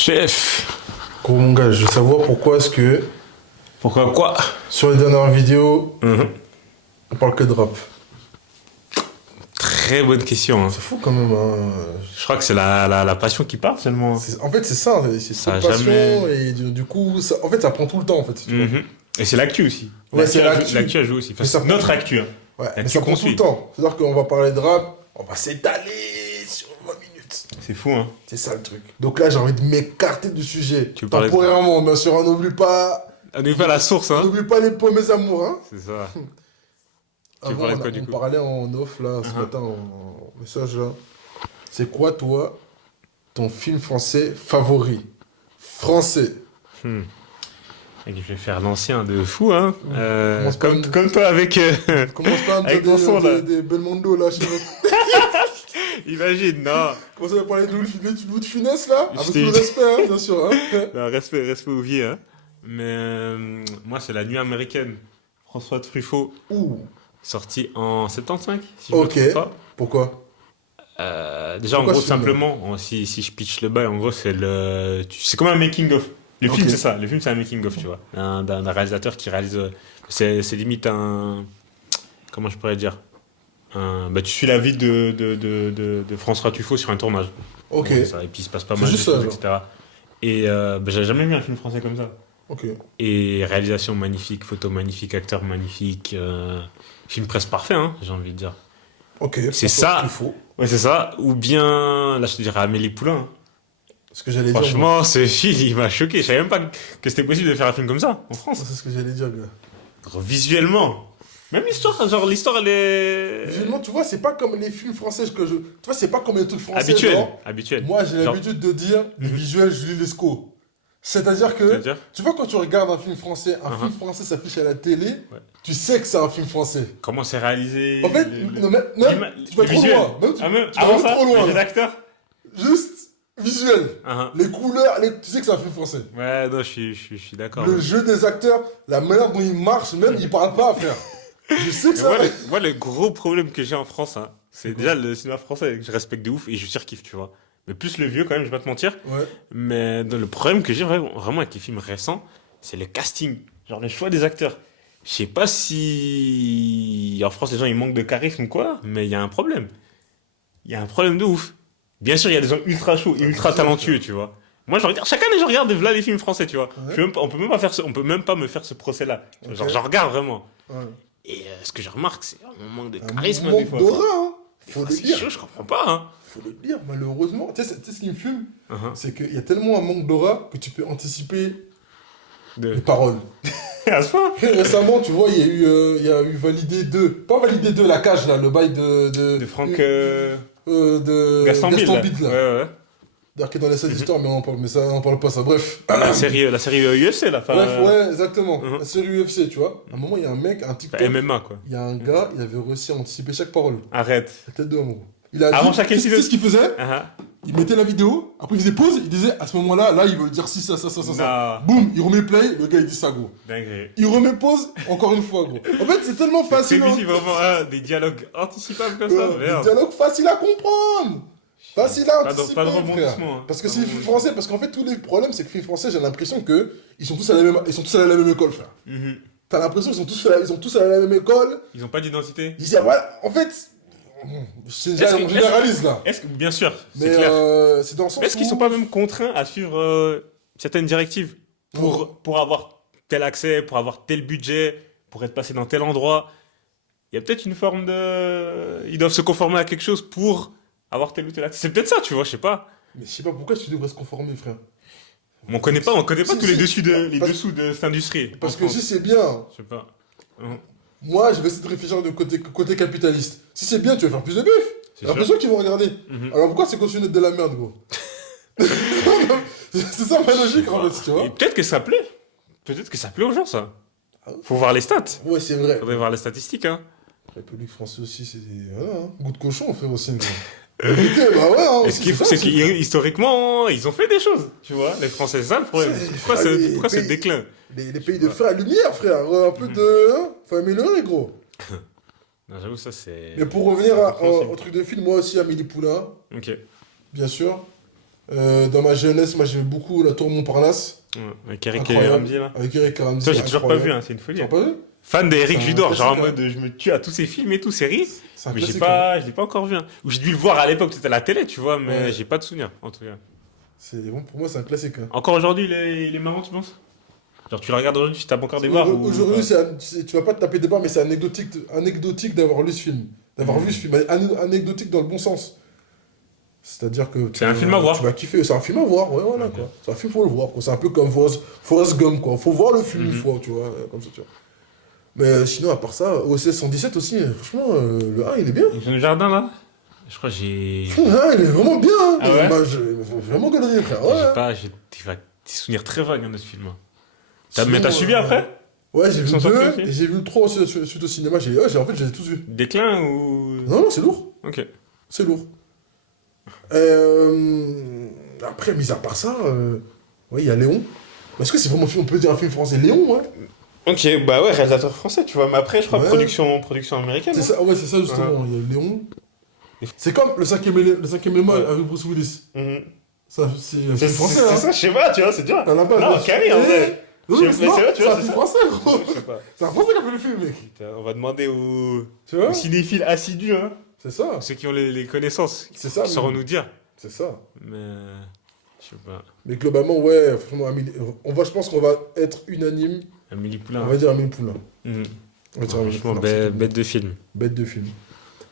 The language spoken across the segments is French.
Chef. Gros mon gars, je veux savoir pourquoi est-ce que Pourquoi quoi? sur les dernières vidéos, Mhm. on parle que de rap. Très bonne question. Hein. C'est fou quand même. Hein. Je crois que c'est la passion qui parle seulement. En fait, c'est ça, c'est Ça a cette passion jamais- et du coup, en fait, ça prend tout le temps en fait. Si tu vois. Mhm. Et c'est l'actu aussi. Ouais, c'est l'actu. L'actu a joué aussi. Enfin, Mais ça c'est prend- notre actu. Hein. Ouais, mais L'actu ça prend qu'on tout le suit. temps. C'est-à-dire qu'on va parler de rap, on va s'étaler sur 20 minutes. C'est fou, hein. C'est ça le truc. Donc là, j'ai envie de m'écarter du sujet. Tu veux parler de- Temporairement, bien sûr, on n'oublie pas, On n'est pas la source, on hein. n'oublie pas les pommes et amours. Hein. C'est ça. Tu veux Avant, parler de quoi, du on coup? parlait en off là, ce Uh-huh. matin, en message là. C'est quoi, toi, ton film français favori? Français. Hmm. Et je vais faire l'ancien de fou, hein. Commence par Comme toi avec... Commence pas à me Avec dire ton son, là. des Belmondo là, je sais pas. Imagine, non. Commence à parler de Louis de Finesse là, Je avec tout t'ai le dit. respect, hein, bien sûr. Hein. Non, respect au vieux, hein. Mais moi, c'est La Nuit américaine. François Truffaut, Ouh, sorti en 75, si je me ok. trompe pas. Pourquoi? Déjà, Pourquoi en gros, ce film-là? simplement, si je pitch le bail, en gros, c'est comme un making-of. Le film, Ok. c'est ça. Le film, c'est un making-of, tu vois. D'un réalisateur qui réalise. C'est limite un. Comment je pourrais dire? Bah, tu suis la vie de François Truffaut sur un tournage. Ok, Ouais, ça, et puis il se passe pas C'est mal de juste ça, choses, genre. etc. Et bah, j'ai jamais vu un film français comme ça. ok. Et réalisation magnifique, photo magnifique, acteur magnifique. Film presque parfait, hein, j'ai envie de dire. Ok, C'est François ça. Truffaut. Ouais, c'est ça. Ou bien, là, je te dirais Amélie Poulain. Hein. Ce que j'allais dire. moi. Franchement, ce film, il m'a choqué. Je savais même pas que c'était possible de faire un film comme ça, en France. C'est ce que j'allais dire, gars. Genre, visuellement. Même l'histoire, genre, l'histoire, elle est... Visuellement, tu vois, c'est pas comme les films français que je. Tu vois, c'est pas comme les trucs français. Habituel. genre. Habituel. Moi, j'ai Genre- l'habitude de dire les Mhm. visuels Julie Lescaut. C'est-à-dire que, C'est-à-dire tu vois, quand tu regardes un film français, un Uh-huh. film français s'affiche à la télé, Ouais. tu sais que c'est un film français. Comment c'est réalisé En fait, non, mais, même, l'ima- tu vas les trop visuels. loin. Même, Ah, même, tu vas avant même ça, trop loin. les là. acteurs. Juste visuel. Uh-huh. Les couleurs, tu sais que c'est un film français. Ouais, non, je suis d'accord. Le jeu des acteurs, la manière dont ils marchent, même, ils parlent pas, frère. Je sais que Mais ça va. moi, le gros problème que j'ai en France, hein, c'est quoi déjà le cinéma français que je respecte de ouf et je surkiffe, tu vois. Mais plus le vieux, quand même, je vais pas te mentir. Ouais. Mais le problème que j'ai vraiment avec les films récents, c'est le casting. Genre le choix des acteurs. Je sais pas si en France les gens ils manquent de charisme ou quoi, mais il y a un problème. Il y a un problème de ouf. Bien sûr, il y a des gens ultra chauds et ultra c'est sûr, talentueux, tu vois. Moi, je regarde, chaque année, je regarde voilà les films français, tu vois. Ouais. Je peux même pas- on peut même pas me faire ce procès-là. Ok. Genre, je regarde vraiment. Ouais. Et ce que je remarque, c'est un manque de Un charisme des manque fois. d'aura, hein. Faut le C'est dire. chaud, je comprends pas, hein. Faut le dire, malheureusement. Tu sais ce qui me fume, Uh-huh. c'est qu'il y a tellement un manque d'aura que tu peux anticiper De... les paroles. à ce point. Récemment, tu vois, il y a eu Validé 2. Pas Validé 2, la cage, là, le bail De Franck de Gaston Bide, là. Bide, là. Ouais, ouais. D'ailleurs, qui est dans les 16 histoires, mais ça, on parle pas ça. Bref. La série UFC, là. Enfin, Bref, ouais, exactement. Mhm. La série UFC, tu vois. À un moment, il y a un mec, un TikTok. MMA, quoi. Il y a un gars, il avait réussi à anticiper chaque parole. Arrête. La tête de gros. Il a Avant dit, chaque tu épisode. sais ce qu'il faisait? Ah, Il mettait la vidéo, après il faisait pause, il disait à ce moment-là, là, il veut dire si, ça. ah. Boum, il remet play, le gars il dit ça, gros. Dingue. Il remet pause, encore une fois, gros. En fait, c'est tellement C'est facile. lui, vraiment des dialogues anticipables comme ça. Des Merde. dialogues faciles à comprendre. Facile à Pas de- anticiper, pas de frère. rebondissement, hein. Parce que Pas de c'est les films français, parce qu'en fait, tous les problèmes, c'est que les films français, j'ai l'impression que ils sont tous allés à la même école, frère. Mhm. T'as l'impression qu'ils sont tous allés à la même école. Ils ont pas d'identité. Ils disent, voilà, en fait, on généralise là. Bien sûr, c'est Mais clair. c'est dans le sens Est-ce qu'ils où- sont pas même contraints à suivre certaines directives pour avoir tel accès, pour avoir tel budget, pour être passé dans tel endroit? Il y a peut-être une forme de... Ils doivent se conformer à quelque chose pour avoir tel ou tel accès. C'est peut-être ça, tu vois, je sais pas. Mais je sais pas pourquoi tu devrais se conformer, frère. On connaît pas Si, tous les si. Parce- dessous de cette industrie. Parce en que France. si c'est bien, Je sais pas. moi je vais essayer de réfléchir de côté capitaliste. Si c'est bien, tu vas faire plus de bif. C'est J'ai l'impression qu'ils vont regarder. Mhm. Alors pourquoi c'est continuer d'être de la merde, gros? C'est ça ma logique en fait, tu vois. Et peut-être que ça plaît. Peut-être que ça plaît aux gens, ça. Faut voir les stats. Ouais, c'est vrai. Faudrait voir les statistiques, hein. La République française aussi, c'est voilà, hein. Goût de cochon, frère aussi. Gros. Vérité, bah ouais, hein, Et aussi, ce qu'il faut, ça, c'est qu'historiquement, ils ont fait des choses, tu vois. Les Français, c'est ça le problème. C'est- Pourquoi allez, pourquoi ce pays- déclin? Les pays de frères lumière, frère. Un peu de. Hein, faut améliorer, gros. Non, j'avoue, ça c'est. Mais pour revenir compréhensible. au truc de film, moi aussi, Amélie Poulain, Ok. bien sûr. Dans ma jeunesse, moi j'aimais beaucoup La Tour Montparnasse, Ouais, avec Eric et incroyable, Ramsey, là. avec Eric Ramsey, Toi, j'ai toujours pas vu, incroyable. hein, c'est une Tu folie, l'as hein. pas vu? Fan C'est d'Eric un Judor, genre en classique, hein. mode je me tue à tous ses films et tout, séries, C'est un mais classique, hein. je l'ai pas encore vu, hein. Ou j'ai dû le voir à l'époque, c'était à la télé, tu vois, mais Ouais. j'ai pas de souvenir, en tout cas. Bon, pour moi, c'est un classique, hein. Encore aujourd'hui, il est marrant, tu penses? Genre, tu le regardes aujourd'hui, tu tapes encore des barres ou Aujourd'hui, pas? tu vas pas te taper des barres, mais c'est anecdotique d'avoir lu ce film. D'avoir vu ce film. Anecdotique dans le bon sens. C'est-à-dire que C'est un film à voir. tu vas kiffer. C'est un film à voir, ouais, voilà, Ok. quoi. C'est un film, faut le voir, quoi. C'est un peu comme Forrest Gump, quoi. Faut voir le film une Mhm. fois, tu vois, comme ça, tu vois. Mais sinon, à part ça, OCS 117 aussi, franchement, le 1, il est bien. Ils sont au jardin, là? Je crois que j'ai. Franchement, le 1, il est vraiment bien, hein. Ah ouais? Il faut vraiment galerie, frère. Ouais. J'ai des souvenirs très vagues, hein, de ce film. Sinon, Mais t'as suivi après? Ouais, j'ai Ils vu sont sortis le 2, aussi et j'ai vu le 3 aussi suite au cinéma. En fait, je les ai tous vus. Déclin ou. Non, non, c'est lourd. Ok. C'est lourd. Après, mis à part ça, ouais, il y a Léon. Mais est-ce que c'est vraiment un film, on peut dire un film français? Léon, ouais. Ok, bah ouais, réalisateur français, tu vois, mais après, je crois Ouais. production américaine. C'est hein. ça, ouais, c'est ça justement. Il y a Léon. C'est comme le cinquième élément Ouais. avec Bruce Willis. Mhm. Ça, c'est un film français, C'est hein. ça, je sais pas, tu vois, c'est dur. À la base, Non, ouais. carré, en vrai. Oui, Je- mais mais c'est vrai, tu c'est vois, un c'est film ça. français, gros. Je sais pas. C'est un français qui a fait le film, mec. Putain, on va demander Tu vois? aux cinéphiles assidus, hein, C'est ça. ceux qui ont les connaissances, C'est ça, qui sauront mais- nous dire. C'est ça. Mais, je sais pas. Mais globalement, ouais, franchement, je pense qu'on va être unanime. Amélie Poulain. On va dire Amélie Poulain. Mhm. On va dire Amélie Franchement, Poulain, c'est tout. bête de film. Bête de film.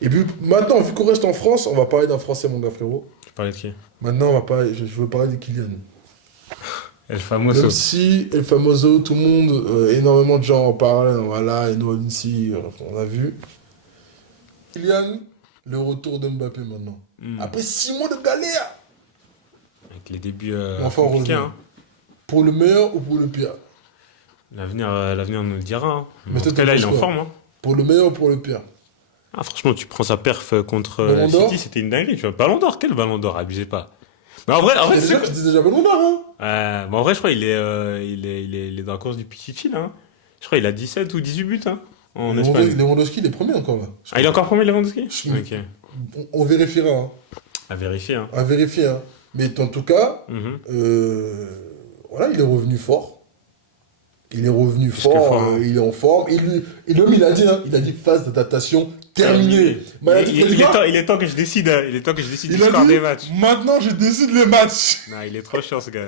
Et puis maintenant, vu qu'on reste en France, on va parler d'un français, mon gars frérot. Tu parlais de qui? Maintenant, on va parler, je veux parler de Kylian. El Famoso. Même si El Famoso, tout le monde, énormément de gens en parlent, voilà, et nous aussi, on a vu. Kylian, le retour de Mbappé maintenant. Mhm. Après 6 mois de galère, Avec les débuts Enfin, on compliqués, revient. hein. pour le meilleur ou pour le pire? L'avenir nous le dira. Hein. Mais Mais en toi, tout cas, t'en là, il penses est en quoi? forme. Hein. Pour le meilleur ou pour le pire? Ah, franchement, tu prends sa perf contre Ballon d'Or? City, c'était une dinguerie. Tu vois, Ballon d'Or, quel Ballon d'Or? Abusez pas. Mais en vrai, Tu tu sais quoi? dis déjà Ballon d'Or, hein? Mais en vrai, je crois il est dans la course du Pichichi, là. Hein. Je crois qu'il a 17 ou 18 buts hein, en Espagne. Lewandowski, il est premier encore, là. Ah, il est encore premier, Lewandowski? Je- Ok. On vérifiera, hein. À vérifier. Hein. À vérifier, hein. Mais en tout cas, Mhm. voilà, il est revenu fort. Il est revenu Plus que fort, fort, hein. il est en forme. Et l'homme, il a dit, hein, il a dit phase d'adaptation terminée. Bah, Il est temps que je décide. Hein. Il est temps que je décide du il a score dit, des matchs. maintenant je décide les matchs. Non, il est trop chiant, ce gars.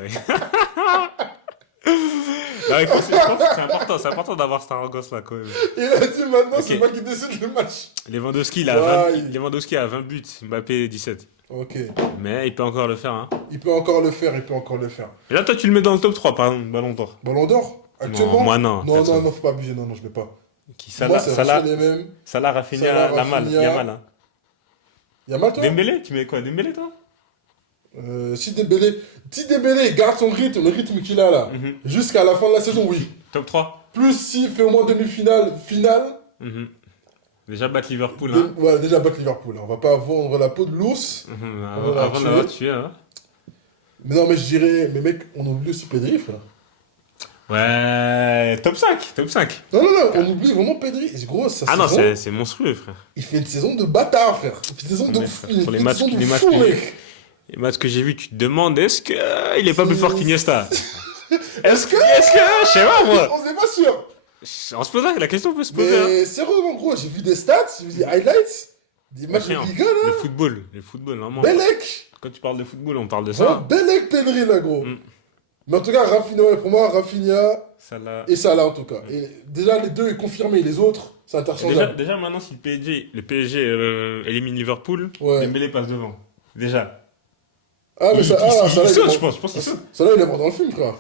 Non, je pense que c'est important d'avoir cette arrogance-là, quand même. Il a dit, maintenant Ok. c'est moi qui décide les matchs. Lewandowski, Ouais, Lewandowski a 20 buts, Mbappé 17. Ok, Mais il peut encore le faire. Hein. il peut encore le faire, il peut encore le faire. Et là, toi, tu le mets dans le top 3, par exemple, Ballon d'Or. Ballon d'or, actuellement? Non, moi, non, Non, personne. non, non, faut pas abuser, non, non, je mets pas. Qui, Moi, c'est Salah, les mêmes. Salah, Rafinha, Salah, Lamal. Rafinha. Yamal. Hein. Yamal, toi? Dembélé, tu mets quoi? Dembélé, toi? Si Dembélé garde son rythme, le rythme qu'il a là, Mhm. jusqu'à la fin de la saison, oui. Top 3. Plus s'il fait au moins demi-finale, finale, Mhm. Déjà battre Liverpool. Hein. voilà, déjà battre Liverpool. On va pas vendre la peau de l'ours. Mhm. Voilà, Avant tué. d'avoir tué. Hein. Mais non, mais je dirais, mais mec, on oublie aussi Pedri, frère. Ouais, top 5. Top 5. Non, non, non, on oublie vraiment Pedri. Et gros, sa Ah non, saison, c'est monstrueux, frère. il fait une saison de bâtard, frère. Il fait une saison de Mais fou. frère, sur les matchs- de les matchs fou, que- mec. Les matchs que j'ai vus, tu te demandes, est-ce qu'il est pas plus fort qu'Iniesta? Est-ce que Je sais pas, moi. On n'est pas sûr. On se pose la question peut se poser. Hein. Mais sérieusement, gros, j'ai vu des stats, j'ai vu des highlights, des matchs de Chiant. Liga, là. Le football, normalement. Belek. Quand tu parles de football, on parle de Vraiment, ça. Belek Pedri, là, gros. Mm. Mais en tout cas, Rafinha, ouais, pour moi, Rafinha Salah. et Salah, en tout cas. Et déjà, les deux est confirmé. Les autres, c'est interchangeable. Déjà, maintenant, si le PSG élimine Liverpool, Ouais. Dembélé passe devant. Déjà. Ah, mais ça, il Salah, saute, il est je pense. Je pense qu'il saute. Salah, il est mort dans le film, frère.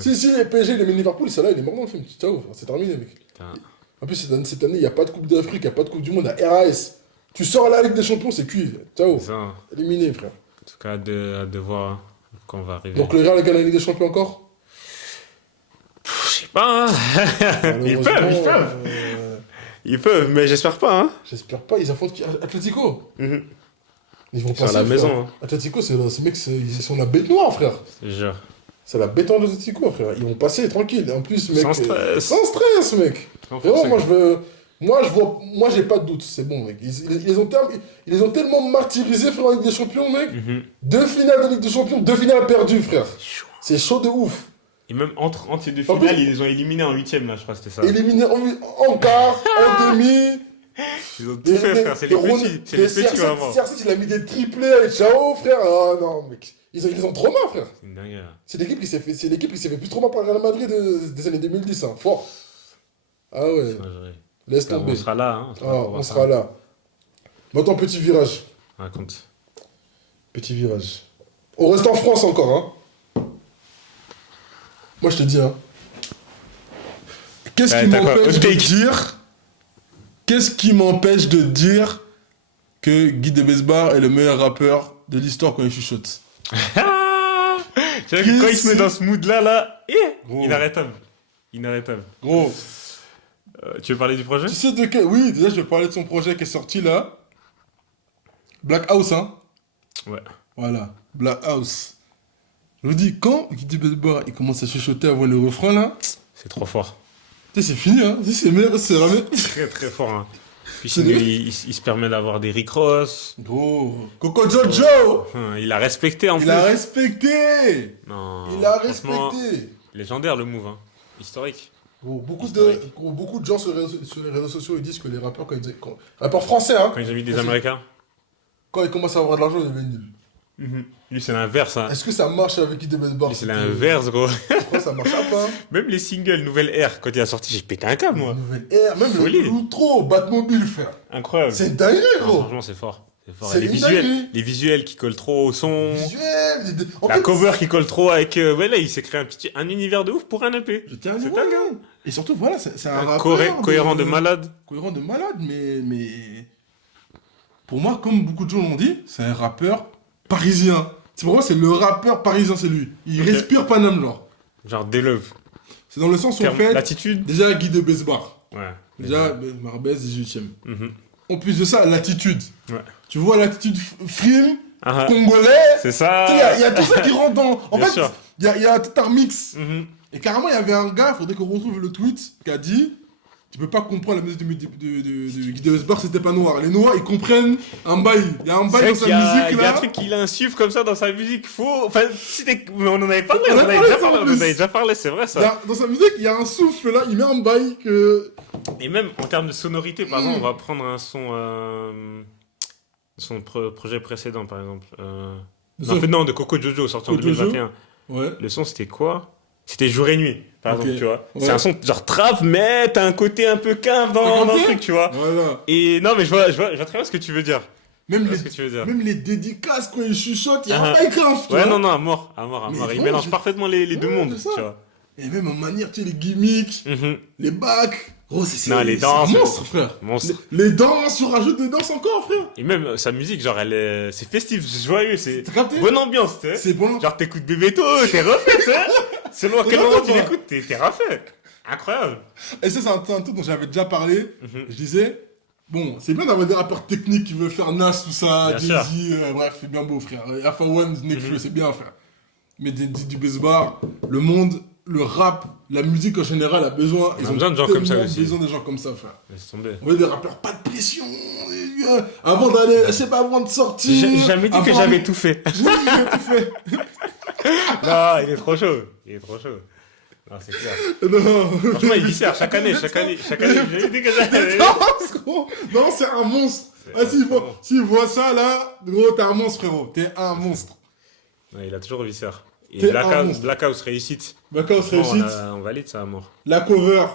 si les PSG, il est Liverpool, Salah, il est mort dans le film. Ciao, frère, c'est terminé, mec. Putain. En plus, cette année, il n'y a pas de Coupe d'Afrique, il n'y a pas de Coupe du Monde, il y a RAS. Tu sors à la Ligue des Champions, c'est cuit. Ciao, C'est ça. En éliminé, frère. tout cas, hâte de voir hein, quand on va arriver. Donc, le Real gagne la Ligue des Champions encore? Je sais pas. Hein. Ils peuvent, ils Malheureusement, peuvent. Ils peuvent, mais j'espère pas. Hein. J'espère pas, ils affrontent qui? Atlético. Mhm. Ils vont C'est à passer, la frère. maison. Hein. Atlético, ces mecs, ils sont la bête noire, frère. Je jure. C'est la bête noire d'Atlético, frère. Ils vont passer tranquille. En plus, mec. Sans stress. Sans stress, mec. Sans Vraiment, forcer, moi, quoi. je veux. Moi, j'ai pas de doute, c'est bon, mec. Ils les ont tellement martyrisés, frère, en Ligue des Champions, mec. Mhm. 2 finales de Ligue des Champions, 2 finales perdues, frère. Chaud. C'est chaud de ouf. Et même entre ces deux En finales, plus- ils les ont éliminés en huitième, là, je crois que c'était ça. Éliminé en quart, en demi. Ils ont tout fait, frère. C'est les petits. C'est les petits, vraiment. CR7, il a mis des triplés avec Ciao, frère. Ah non, mec. Ils ont trop mal, frère. C'est une dinguerie. C'est l'équipe qui s'est fait plus trop mal par le Real Madrid des années 2010, hein. Fort. Ah ouais, Imagerie. laisse On tomber. sera là, hein. Ah, pour on voir sera ça. là. Maintenant, petit virage. Raconte. Petit virage. On reste en France encore, hein. Moi, je te dis, hein. Qu'est-ce Ouais, qui t'as quoi? m'empêche de Take. dire... Qu'est-ce qui m'empêche de dire que Guy de Besbar est le meilleur rappeur de l'histoire quand il chuchote? Ah, tu vois que quand il se met dans ce mood-là, Gros. inarrêtable. Inarrêtable. Gros, Tu veux parler du projet? tu sais de quel... Oui, déjà, je vais parler de son projet qui est sorti, là. Black House, hein. Ouais. Voilà, Black House. Je vous dis, quand Guy de Besbar, il commence à chuchoter avant le refrain, là, C'est trop fort. tu sais, c'est fini, hein. Tu sais, c'est meilleur, c'est vraiment... Très très fort. Hein. Puis C'est sinon, vrai il se permet d'avoir des Rick Ross. Gros, Coco Jojo, Il a respecté en plus. il a respecté. Non, Il a franchement, respecté. légendaire le move. Hein. Historique. Gros, Historique. beaucoup de gens sur les réseaux sociaux ils disent que les rappeurs, rappeurs français, hein, Quand ils invitent des Aussi. Américains. quand ils commencent à avoir de l'argent, ils deviennent nuls. Lui, c'est l'inverse. Hein. Est-ce que ça marche avec Guy de Besbar? Lui, c'est l'inverse, gros. Pourquoi ça marche pas? Même les singles Nouvelle Ère, quand il a sorti, j'ai pété un câble, moi. Nouvelle ère, même Folie. l'outro, Batmobile, frère. Incroyable. C'est dingue, Non, gros. franchement, c'est fort. C'est fort. C'est Les une visuels, dinguerie. les visuels qui collent trop au son. Visuel. En La fait, cover qui colle trop avec. Ouais, là, il s'est créé un univers de ouf pour un EP. je tiens à C'est dire, dingue, ouais. hein. Et surtout, voilà, c'est un rappeur. Cohérent de malade. Cohérent de malade, mais. Pour moi, comme beaucoup de gens l'ont dit, c'est un rappeur parisien. C'est pour moi, c'est le rappeur parisien, c'est lui. Il Ok. respire Paname, genre. Genre des love. C'est dans le sens où, en fait, L'attitude. déjà Guy de Besbar. Ouais. Déjà, Marbès, 18ème. Mhm. En plus de ça, l'attitude. Ouais. Tu vois l'attitude frime, Ah, ah. congolais. C'est Tu sais, il ça. y a tout ça qui rentre dans. En Bien fait, sûr. il y a tout un mix. Mhm. Et carrément, il y avait un gars, faudrait qu'on retrouve le tweet, qui a dit tu peux pas comprendre la musique de Guy de Besbar, c'était pas noir. Les noirs, ils comprennent un bail. Il y a un C'est bail vrai dans sa qu'il y a, musique il y a là. un truc qu'il insuffle comme ça dans sa musique. Faut. Enfin, mais on en avait parlé. On On en en avait avait déjà parlé, parlé. en On en plus. avait déjà parlé, c'est vrai ça. Dans sa musique, il y a un souffle là, il met un bail que. Et même en termes de sonorité, par exemple, on va prendre un son. Projet précédent, par exemple. son- En fait, non, de Coco Jojo, sorti en Coco Jojo 2021. Ouais. Le son, c'était quoi? C'était Jour et Nuit, par Ok. exemple, tu vois. Ouais. C'est un son genre trap, mais t'as un côté un peu cave dans le Ok. truc, tu vois. Voilà. Et non, mais je vois très bien ce que tu veux dire. Même Je vois les, ce que tu veux dire. même les dédicaces quand ils chuchotent, il y a Ah. un bail grave, tu Ouais, vois. non, non, à mort, à mort, à Mais mort. Il vraiment, mélange parfaitement les deux Ouais, mondes, c'est ça. tu vois. Et même en manière, tu sais, les gimmicks, Mhm. les bacs. Oh, c'est Non, les c'est un danses, monstre, frère. Monstre. Les danses, on rajoute des danses encore, frère. Et même sa musique, genre, c'est festif, c'est joyeux, c'est T'as capté? bonne ambiance, tu sais. C'est bon. Genre, t'écoutes Bébéto, t'es refait, tu sais. Selon à quel Ouais, moment tu ouais. l'écoutes, t'es refait. Incroyable. Et ça, c'est un truc dont j'avais déjà parlé. Mhm. Je disais, bon, c'est bien d'avoir des rappeurs techniques qui veulent faire Nas, tout ça, Bien sûr. Jay-Z, bref, c'est bien beau, frère. Alpha One, Nekfeu, Mhm. c'est bien, frère. Mais du Besbar, le monde, le rap, la musique en général a besoin. On a besoin de gens comme ça tellement aussi. besoin de gens comme ça, frère. Laisse tomber. On veut des rappeurs, pas de pression. Avant d'aller, je sais pas, avant de sortir. J'ai jamais dit que avant- j'avais tout fait. J'ai jamais dit que j'avais tout fait. Non, il est trop chaud. Il est trop chaud. Non, c'est clair. Non. Franchement, il dissert chaque année. J'ai dit que j'avais. Non, gros. Non, c'est un monstre. Ah, s'il voit ça, là, gros, t'es un monstre, frérot. T'es un monstre. Ouais, il a toujours visser. Et T'es un monstre. Black House réussite. Vacances Bon, réussite. on valide ça à mort. La cover,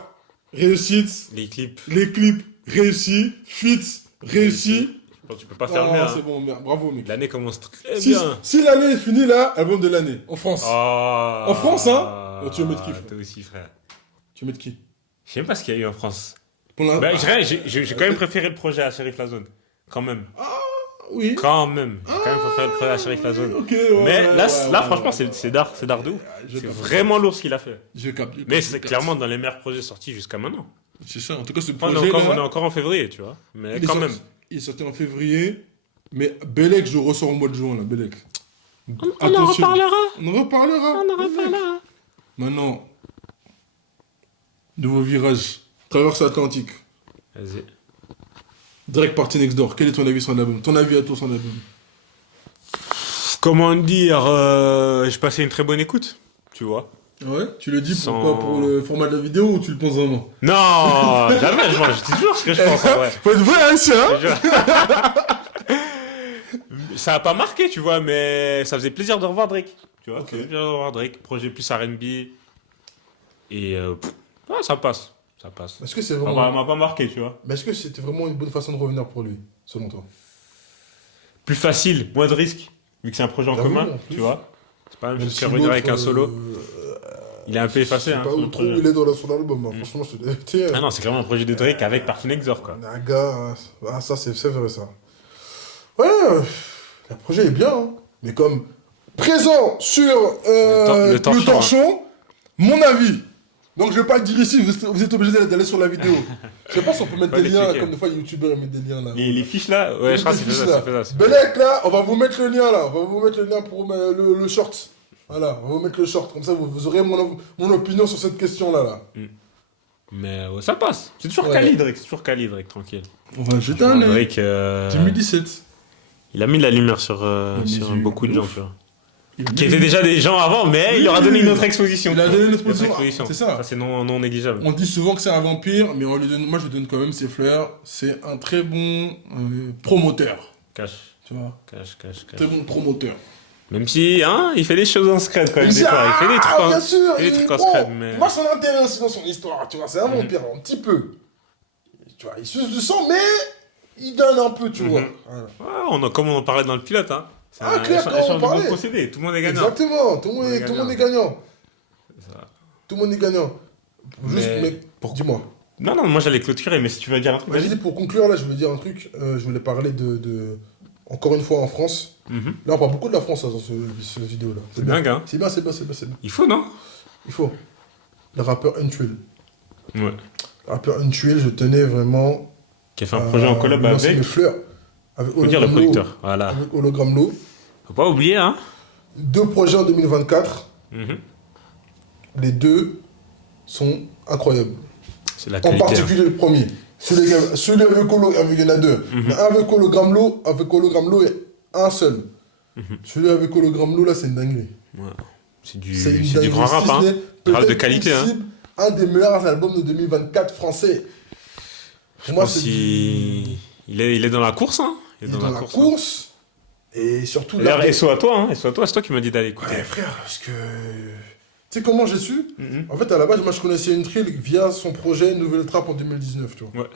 réussite. Les clips, Les clips, réussis. Feats, réussi. bon, tu peux pas faire Ah, mieux. Hein. c'est bon, merde. Bravo, mec. L'année commence très Si, bien. si l'année est finie, là, album de l'année. En France. Oh. En France, hein. Oh, tu veux mettre qui, frère Toi aussi, frère. Tu veux mettre qui Je sais même pas ce qu'il y a eu en France. Pour la... Bah, j'ai quand même préféré le projet à Sheriff Lazone. Quand même. Oui. Quand même. J'ai quand même préféré le projet à Sheriff Lazone. Ok, ouais, Mais ouais, là, ouais, là ouais, franchement, ouais, c'est d'art de ouf. Je C'est capte. vraiment lourd ce qu'il a fait. Je capte. Mais c'est clairement dans les meilleurs projets sortis jusqu'à maintenant. C'est ça, en tout cas, ce Enfin, projet. on est encore en février, tu vois. Mais quand même. Il est sorti en février. Mais Belek, je le ressors au mois de juin, là, Belek. On en reparlera. On en reparlera. On en reparlera. Maintenant, nouveau virage. Traverse Atlantique. Vas-y. Drake Party Next Door, quel est ton avis sur l'album? Ton avis à toi sur l'album? Comment dire, j'ai passé une très bonne écoute, tu vois. Ouais, tu le dis Sans- pourquoi? Pour le format de la vidéo ou tu le penses vraiment? Non, jamais, je dis toujours ce que je pense, en vrai. Faut être vrai, hein, ça? Je te jure. Ça a pas marqué, tu vois, mais ça faisait plaisir de revoir Drake. Tu vois, Ok. ça faisait plaisir de revoir Drake, projet plus R&B. Et ouais, ça passe, ça passe. Est-ce que c'est Ça vraiment... m'a pas marqué, tu vois. Mais est-ce que c'était vraiment une bonne façon de revenir pour lui, selon toi? Plus facile, moins de risques, vu que c'est un projet en J'avoue, commun, en plus. tu vois. C'est pas la même Même chose si que revenir avec un l'autre, solo. Il est un peu je effacé, sais hein. pas sur où le trop projet. il est dans son album, hein. Franchement, je te dis. Ah non, c'est clairement un projet de Drake avec Party Next Door, quoi. Un gars, ah, ça c'est vrai ça. Ouais, le projet est bien, hein. Mais comme présent sur le torchon, le torchon, mon avis. Donc je vais pas le dire ici, vous êtes obligé d'aller sur la vidéo. Je sais pas si on peut mettre Faut des les liens, checker. comme des fois les youtubeurs mettent des liens là. Les fiches là, ouais, je crois que c'est ça, c'est ça. c'est ça. Belek là, on va vous mettre le lien là, on va vous mettre le lien pour le short. Voilà, on va vous mettre le short, comme ça vous aurez mon opinion sur cette question là. Mais ouais, ça passe. C'est toujours Ouais. quali, Drake, c'est toujours quali, Drake, tranquille. On va jeter un œil. Drake, 2017. il a mis de la lumière sur, mis sur du beaucoup de gens, ouf. tu vois. Qui étaient déjà des gens avant, mais il leur a donné une autre exposition. Il a donné une autre Une autre exposition, c'est ça. Ça, c'est non négligeable. On dit souvent que c'est un vampire, mais moi je lui donne quand même ses fleurs. C'est un très bon promoteur, Cache, tu vois. cache. Très bon promoteur. Même si, hein, il fait des choses en secret quand même, Il des fois. Il fait des trucs en, bien sûr, il fait des trucs en bon, secret, mais... moi son intérêt aussi dans son histoire, tu vois, c'est un vampire, un petit peu. Tu vois, il suce du sang, mais il donne un peu, tu vois. Voilà. Ouais, comme on en parlait dans le pilote, hein. C'est Ah, clair, quand on échange de bons parlait. procédés. Tout le monde est gagnant. Exactement, tout le monde est gagnant. C'est ça. Tout le monde est gagnant. Juste, Mais mais dis-moi. Non, moi j'allais clôturer, mais si tu veux dire un truc, J'ai vas-y. dit pour conclure, là, je voulais dire un truc. Je voulais parler encore une fois en France. Mhm. Là, on parle beaucoup de la France hein, dans cette vidéo-là. C'est dingue, hein. C'est bien. Il faut, non? Il faut. Le rappeur Untuil. Ouais. Le rappeur Untuil, je tenais vraiment. Qui a fait un projet en collab lui lancer avec... mes fleurs. Avec Faut dire le Hologram Low. producteur, voilà. Avec Hologram Low. Faut pas oublier, hein. 2 projets en 2024. Mhm. Les 2 sont incroyables. C'est la En qualité. hein. particulier le premier. Celui avec Hologram, il y en a 2. Mhm. Mais un avec Hologram Low et un seul. Celui avec Hologram Low, là, c'est une dinguerie. Ouais. C'est C'est une du dinguerie. grand rap, Si ce hein. n'est Rap de peut-être qualité, hein. possible, un des meilleurs albums de 2024 français. Je Pour moi, pense c'est qu'il il est dans la course, hein. il est dans la hein. course. Et surtout, D'ailleurs, là, SO à toi, hein. SO à toi, c'est toi qui m'as dit d'aller écouter. ouais, frère, parce que. Tu sais comment j'ai su? Mhm. En fait, à la base, moi, je connaissais une trill via son projet Nouvelle Trappe en 2019, tu vois. Ouais.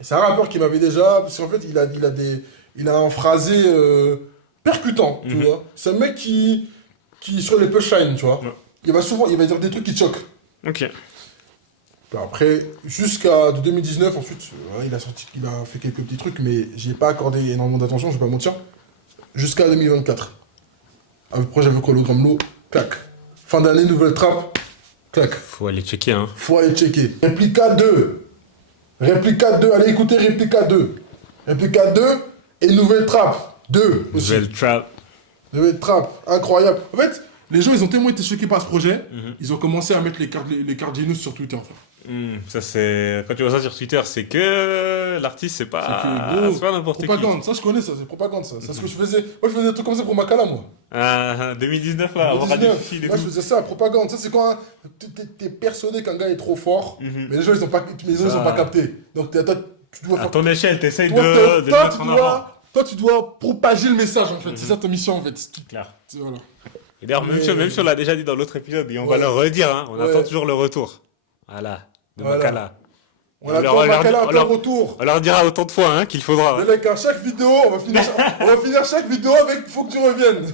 Et c'est un rappeur qui m'avait déjà. Parce qu'en fait, il a un phrasé percutant, tu Mhm. vois. C'est un mec qui sur les punchlines, tu vois. Ouais. Il va dire des trucs qui te choquent. Ok. Après, jusqu'à 2019, ensuite, il a fait quelques petits trucs, mais j'y ai pas accordé énormément d'attention, je vais pas mentir. Jusqu'à 2024. Avec le projet avec Hologram Low, clac. Fin d'année, nouvelle trappe, clac. Faut aller checker, hein. Faut aller checker. Réplica 2. Réplica 2, allez écouter Réplica 2. Réplica 2 et nouvelle trappe 2 aussi. Nouvelle trap. Nouvelle trappe, incroyable. En fait, les gens, ils ont tellement été choqués par ce projet, Mhm. ils ont commencé à mettre les Cardinals sur Twitter, frère. Ça c'est quand tu vois ça sur Twitter, c'est que l'artiste c'est C'est pas que, gros, c'est pas n'importe qui. propagande, ça je connais, ça, c'est propagande, ça. C'est ce que je faisais. Moi, je faisais des trucs comme ça pour Makala, moi. 2019 là, on aura des 2019. filles et Moi, je tout. faisais ça, propagande. Ça, c'est quand t'es persuadé qu'un gars est trop fort, Mhm. mais les gens, ils ont pas, capté. Donc, toi, tu dois À faire. ton échelle, t'essayes Toi, de le toi, mettre en avant. toi, tu dois propager le message, en fait. C'est ça ta mission, en fait. Clair. Voilà. Et d'ailleurs, même si on l'a déjà dit dans l'autre épisode, et on va Ouais. le redire, hein, on Ouais. attend toujours le retour. Voilà, de Voilà. Makala. On attend Makala un retour. On leur dira autant de fois hein, qu'il faudra. Mais mec, à chaque vidéo, on va finir chaque vidéo avec faut que tu reviennes.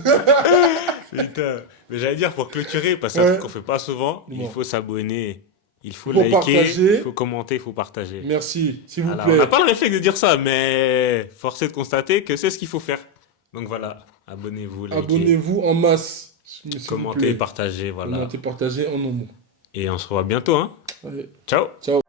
Putain. Mais j'allais dire pour clôturer, parce que c'est Ouais. un truc qu'on fait pas souvent, Bon. il faut s'abonner, il faut Faut liker, partager. il faut commenter, il faut partager. Merci, s'il vous Voilà, plaît. on n'a pas le réflexe de dire ça, mais force est de constater que c'est ce qu'il faut faire. Donc voilà, abonnez-vous, likez, Abonnez-vous en masse. s'il vous commentez, plaît. partagez, voilà. Commentez, partagez en nombre. Et on se revoit bientôt, hein. Allez, Ciao. ciao.